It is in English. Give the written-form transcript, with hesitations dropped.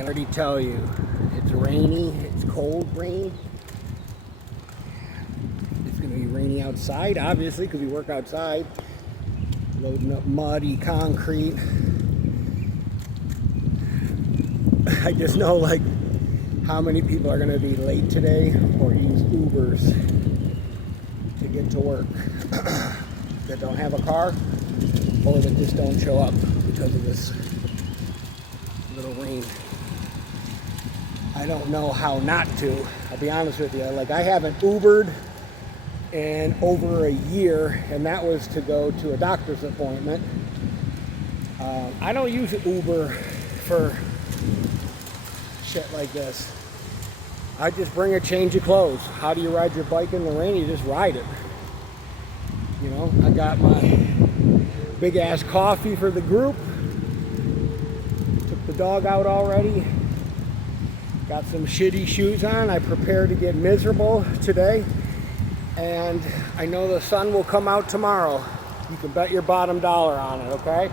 can already tell you, it's rainy, it's cold rain. It's going to be rainy outside, obviously, because we work outside. Loading up muddy concrete. I just know, like, how many people are going to be late today or use Ubers to get to work that don't have a car or that just don't show up because of this little rain. I don't know how not to. I'll be honest with you. Like, I haven't Ubered in over a year, and that was to go to a doctor's appointment. I don't use Uber for shit like this. I just bring a change of clothes. How do you ride your bike in the rain? You just ride it. You know, I got my big ass coffee for the group. Took the dog out already. Got some shitty shoes on. I prepared to get miserable today. And I know the sun will come out tomorrow. You can bet your bottom dollar on it, okay?